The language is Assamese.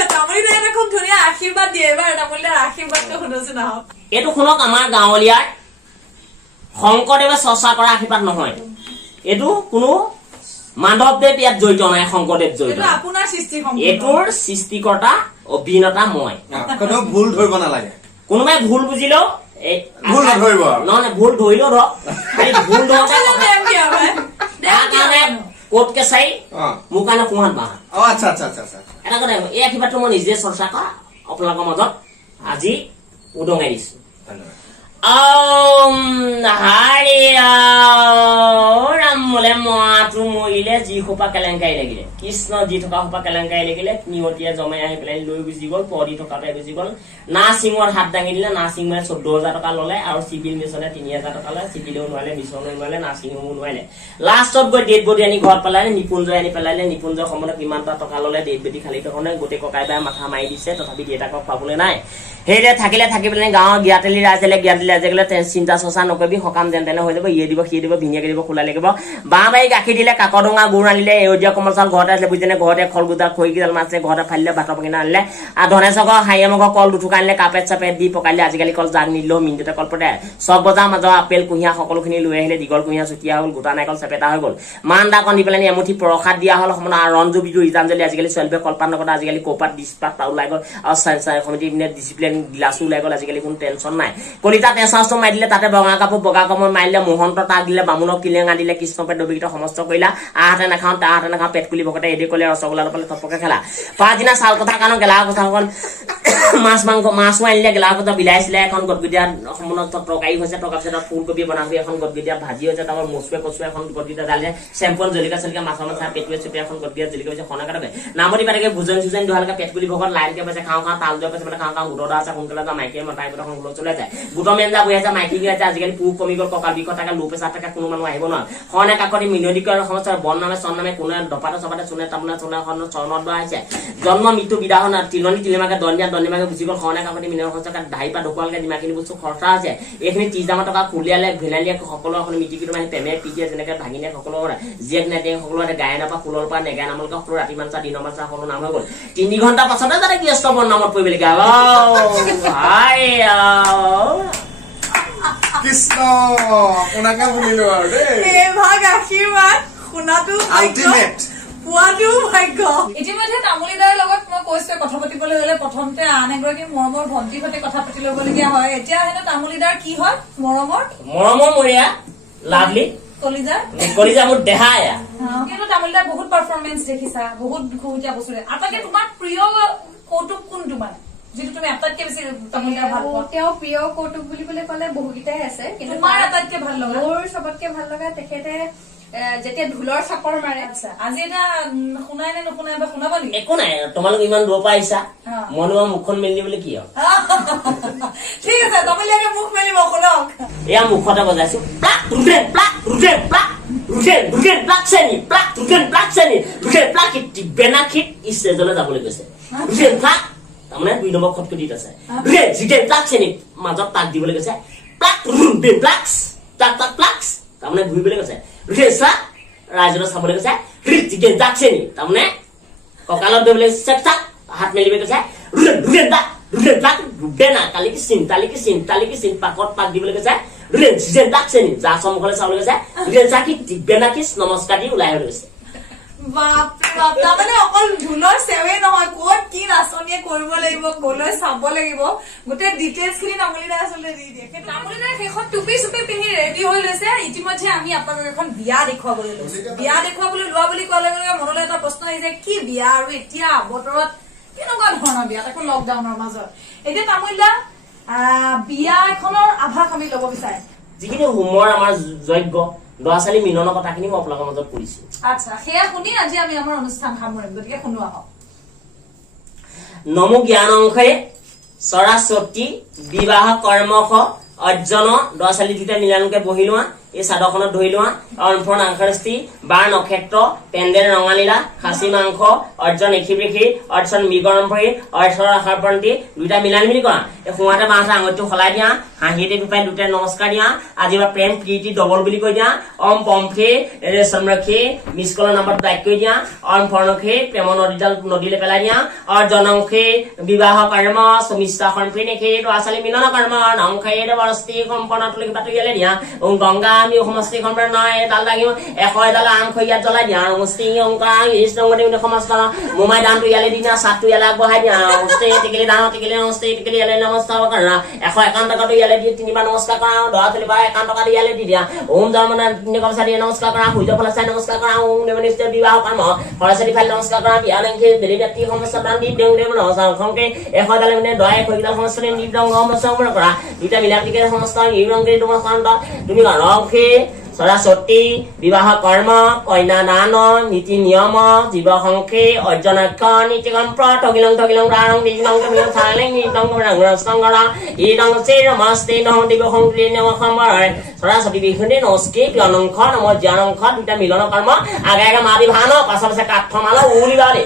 আচ্ছা তামুলী দাই এটা খুব ধুনীয়া আশীৰ্বাদ দিয়ে এবাৰ তামুলী দাৰ আশীৰ্বাদটো শুনোচোন আহক এইটো শুনক আমাৰ গাঁৱলীয়াৰ শংকৰদেৱে চৰ্চা কৰা আশীৰ্বাদ নহয় এইটো কোনো মাধৱদেৱ ইয়াত জড়িত নাই শংকৰদেৱ জড়িত এইটো আপোনাৰ সৃষ্টি সম্পূৰ্ণ এইটোৰ সৃষ্টিকৰ্তা অভিনেতা মই কোনো ভুল ধৰিব নালাগে কোনোবাই ভুল বুজিলেও ভুল নধৰিব নহয় ভুল ধৰিলেও ধৰক ভুল ধৰোতে কোট কেঁচাই মোৰ কাৰণে কুঁহাত বাঁহ আচ্ছা আচ্ছা আচ্ছা আচ্ছা এটা কথা এই আশীৰ্বাদটো মই নিজে চৰ্চা কৰা আপোনালোকৰ মাজত আজি উদঙাই দিছো ধন্যবাদ হাৰে ৰাম বোলে মৰাটো মৰিলে যি সোপা কেলেংকাৰী লাগিলে কৃষ্ণ দি থকা সোপা কেলেংকাৰী লাগিলে নিয়তীয়ে জমাই আহি পেলাই লৈ গুচি গ'ল পদি থকাতে গুচি গ'ল না সিঙৰ হাত দাঙি দিলে না সিঙে 14,000 টকা ললে আৰু চিভিল মিছনে 3,000 টকা ললে চিভিলেও নোৱাৰিলে মিছনেও নোৱাৰিলে না সিঙেও নোৱাৰিলে লাষ্টত গৈ ডেড বডি আনি ঘৰত পেলালে নিপুঞ্জয় আনি পেলালে নিপুঞ্জয় সময়ত কিমানটা টকা ললে ডেড বডি খালি থকনে গোটেই ককাই বাই মাথা মাৰি দিছে তথাপি দেউতাকক পাবলৈ নাই সেইদৰে থাকি পেলাই গাঁৱৰ জ্ঞাতেলি ৰাইজে গ'লে চিন্তা চৰ্চা নকৰিবি সকাম যেন তেনে হৈ যাব ইয়ে দিব সিয়ে দিব ভিনিয়াকে দিব খোলা লাগিব বাঁহ বাৰী গাখীৰ দিলে কাকডোঙা গুড় আনিলে এউজীয়া কোমল চাউল ঘৰতে আছিলে বুজিনে ঘৰতে খলগুদা খৰিকেইডাল মাছে ঘৰতে ফালিলে ভাতৰ পকিনা আনিলে আৰু ধনেশকৰ হাইয়ামকৰ কল দুটুকা আনিলে কাপেট চাপেট দি পকাইলে আজিকালি কল জাগ নিদিলেও মিনিটতে কল পৰে চক বজাৰ মাজৰ আপেল কুঁহিয়া সকলোখিনি লৈ আহিলে দীঘল কুঁহিয়া চুতীয়া হ'ল গোটা নাৰিকল চেপেটা হৈ গ'ল মান দাকন দি পেলাই এমুঠি প্ৰসাদ দিয়া হ'ল সময় ৰঞ্জু বিজু ৰীতাঞ্জলি আজিকালি ছোৱালীবোৰে কলপাত নকটা আজিকালি কৌপাত ডিছপাত ওলাই গ'ল আৰু সমিতি ডিচিপ্লিন গিলাচো ওলাই গ'ল আজিকালি কোনো টেনশ্যন নাই কলিতা টেচাৰ্চটো মাৰি দিলে তাতে বগা কাপোৰ মাৰিলে মোহন্ত তাক দিলে বামুণক কিলেঙা দিলে কৃষ্ণপেট দবিকিত সমস্ত কৰিলা আহাতে নাখাওঁ তাহাতে নাখাওঁ পেট কুলি ভকতে এদি ক'লে ৰসগোল্লা পালে থপকে খেলা পাঁচদিনা চাউল কথা কাৰণ গেলা কথা অকণ মাছো আনিলে গেলা কথা বিলাইছিলে এখন গদগদীয়া সম্পূৰ্ণ তৰকাৰী হৈছে তৰকাৰী পিছত ফুলকবি বনাবি এখন গদগদীয়া ভাজি হৈছে তাৰ মচুৱে কচুৱে এখন গদগদীয়া দালিলে চেম্পল জলিকা চলিকা মাছৰ মাছ পেটুৱে চুপে এখন গদগদীয়া জলিকা পিছত খনা কাটে নামতি পাতেকে ভোজন চোজন দুহালকে পেট কুলি ভকত লাইনকে পাইছে খাওঁ তাল দিয়া পাইছে খাওঁ গোটৰ আছে সোনকালে যা মাইকীয়ে মতাই গোটৰ সোনকালে চলাই যায় গোটৰ মেঞ্জা বহি আছে মাইকী আছে আজিকালি পুহ কমি গ'ল কঁকাল বিষ থাকে লো প্ৰেছাৰ থাকে কোনো মানুহ আহিব নোৱাৰে খনে কাকতি মিনতিকৰ সমস্যাৰ বন নামে চন নামে কোনে দপাতে চপাতে চুনে তামোনে চুনে চৰণত আহিছে জন্ম মৃত্যু বিদাহন তিলনি তিলিমাকে দণ্ডিমাকে গুচি গ'ল খনে কাকতি মিনৰ সমস্যা ঢাই পা ঢকুৱালকে যিমানখিনি বস্তু খৰচা আছে এইখিনি 30,000 টকা কুলিয়ালে ভেলালিয়ে সকলো এখন মিটিকিটো মানে প্ৰেমে পিটিয়ে যেনেকে ভাগিনে সকলো জীয়েক নাইতে সকলো গায়ে নাপা ফুলৰ পৰা নেগায় নামলকে সকলো ৰাতি মানচা দিনৰ মানচা সকলো নাম হৈ গ'ল 3 ঘণ্টা পাছতে যাতে গৃহস্থ বন নামত পৰিবলগীয়া কৃষ্ণ আপোনাকে শুনিলো আৰু দেই এই ভাগ আশীৰ্বাদ শুনাটো আল্টিমেট পোৱাটো ভাগ্য ইতিমধ্যে তামুলী দাৰ লগত মই কৈছো কথা পাতিবলৈ হলে প্ৰথমতে আন এগৰাকী মৰমৰ ভণ্টিৰ সৈতে কথা পাতি ল'বলগীয়া হয় এতিয়া হেনো তামুলী দাৰ কি হয় মৰমৰ মৰিয়া লাভলি কলিজা মোৰ দেহা এয়া কিন্তু তামুলী দাৰ বহুত পাৰফৰমেন্স দেখিছা বহুত ঘূৰিয়া বছৰে আটাইকে তোমাৰ প্ৰিয় কৌতুক কোনটো মানে যিটো তুমি আটাইতকে বেছি তামুলী দাৰ ভাল পোৱা তেওঁ প্ৰিয় কৌতুক বুলিবলৈ ক'লে বহুকেইটাই আছে কিন্তু তোমাৰ আটাইতকে ভাল লগা মোৰ চবতকে ভাল লগা তেখেতে যেতিয়া ঢোলৰ চাপৰ মাৰে আজি এটা শুনাই নে নুশুনাই বা শুনাবা নেকি একো নাই তোমালোক ইমান দূৰৰ পৰা আহিছা মনুৱা মুখখন মেলি বুলি কি ঠিক আছে তামুলীয়াকে মুখ মেলিব শুনক এয়া মুখতে বজাইছো প্লাক ৰুটেন প্লাক ৰুটেন প্লাক ৰুটেন ৰুটেন প্লাক চেনি প্লাক ৰুটেন প্লাক চেনি ৰুটেন প্লাক বেনাখিত ষ্টেজলৈ যাবলৈ গৈছে ৰুটেন প্লাক তাৰমানে 2 নম্বৰ খটটো দিত আছে ৰুটেন প্লাক চেনি মাজত তাক দিবলৈ গৈছে প্লাক ৰুটেন প্লাক্স তাক তাক প্লাক্স তাৰমানে ঘূৰিবলৈ গৈছে ৰুটেন ৰাইজলৈ চাবলৈ গৈছে ৰুটেন প্লাক চেনি তাৰমানে কঁকালত ধৰিবলৈ চেক হাত মেলিব গৈছে ৰুটেন প্লাক বেনা কালিকি চিন পাকত পাক দিবলৈ গৈছে ৰুটেন প্লাক চেনি যা সন্মুখলৈ চাবলৈ গৈছে ৰুটেন চাকি বেনাকি নমস্কাৰ দি ওলাই হৈ গৈছে তাৰমানে অকল ঢোলৰ চেৱে নহয় ক'ত কি নাচনীয়ে কৰিব লাগিব ক'লৈ চাব লাগিব গোটেই ডিটেইলছ খিনি তামুলী দাই আচলতে দি দিয়ে তামুলী দাই শেষত টুপি চুপি পিন্ধি ৰেডি হৈ লৈছে ইতিমধ্যে আমি আপোনালোকক এখন বিয়া দেখুৱাবলৈ লৈছো বিয়া দেখুৱাবলৈ লোৱা বুলি কোৱাৰ লগে লগে মনলৈ এটা প্ৰশ্ন আহিছে কি বিয়া আৰু এতিয়া বতৰত কেনেকুৱা ধৰণৰ বিয়া তাকো লকডাউনৰ মাজত এতিয়া তামুলী দা বিয়া এখনৰ আভাস আমি ল'ব বিচাৰে যিখিনি হোমৰ আমাৰ যজ্ঞ ল'ৰা ছোৱালী মিলনৰ কথাখিনি মই আপোনালোকৰ মাজত কৰিছো আচ্ছা সেয়া শুনি আজি আমি আমাৰ অনুষ্ঠান সামৰিম গতিকে শুনোৱা হওক নমো জ্ঞান অংশে সৰস্বতী বিবাহ কৰ্মখ অৰ্জন ল'ৰা ছোৱালী দুটা মিলানকে বহি লোৱা এই চাদৰখনত ধৰি লোৱা অৰ্ফৰ নাংখাৰস্থি বাৰ নক্ষত্ৰ পেণ্ডেল ৰঙালীলা খাচী মাংস অৰ্জন এখিবৃখি অৰ্জন মৃগৰম্ভৰি অৰ্চৰ আশাৰপন্থী দুইটা মিলাই মিলি কৰা এই সোঁহাতে বাঁহাতে আঙুলিটো সলাই দিয়া হাঁহিতে পিপাই দুটাই নমস্কাৰ দিয়া আজি বা প্ৰেম প্ৰীতি ডবল বুলি কৈ দিয়া অম পম্ফে ৰেশমৰখে মিছ কলৰ নাম্বাৰটো টাইপ কৰি দিয়া অম ফৰ্ণখে প্ৰেমৰ নদীডাল নদীলৈ পেলাই দিয়া অৰ্জনংখে বিবাহ কৰ্ম সমিষ্টা সন্ফিনেখে ল'ৰা ছোৱালী মিলন কৰ্ম নংখে বৰস্তি কম্পনতলৈ কিবা তৈয়ালে দিয়া গংগা আমি সমষ্টি সম্প্ৰদায় নহয় এডাল লাগিব 100 এডাল আম খৈয়াত জ্বলাই দিয়া মুষ্টি অংকা ইষ্ট ৰঙতে সমাজখন মোমাই দানটো ইয়ালে দিনা সাতটো ইয়ালে আগবঢ়াই দিয়া মুষ্টি টিকেলি দান টিকেলি মুষ্টি টিকেলি ইয়ালে নমস্কাৰ কৰা 151 টকাটো ইয়ালে দি তিনিবাৰ নমস্কাৰ কৰা দৰা তুলিবা 51 টকা দি ইয়ালে দি দিয়া ওম জন্মনা তিনিকমসা দি নমস্কাৰ কৰা সূৰ্য ফলচাই নমস্কাৰ কৰা ওম দেৱনিষ্ঠ বিবাহ কৰ্ম সৰস্বতী ফাল নমস্কাৰ কৰা বিয়া লেংখে দেৰি ব্যক্তি সমস্যা দান দি দেউ দেৱ নমস্কাৰ খংকে 100 ডালে মানে দৰাই খৈদাল সমস্যা নি ৰং সমস্যা কৰা দুটা মিলাটিকে সমস্যা ই ৰংকে নমস্কাৰ তুমি ৰংখে সৰস্বতী বিবাহ কৰ্ম কন্যা দান নীতি নিয়ম জীৱ সংখ্যে অৰ্জনক্ষ নীতিকম প্ৰথগিলং থগিলং ৰাং দিলং কমিলং থালেং নিতং ৰংস্কংগৰ ই ৰং চেৰ মস্তে নহ দিব সংক্লি নম খমৰ সৰস্বতী বিহুনে নস্কে প্ৰণংখ নম জ্ঞানংখ দুটা মিলন কৰ্ম আগে আগে মাৰি ভান পাছত কাঠ মাল উলিবালে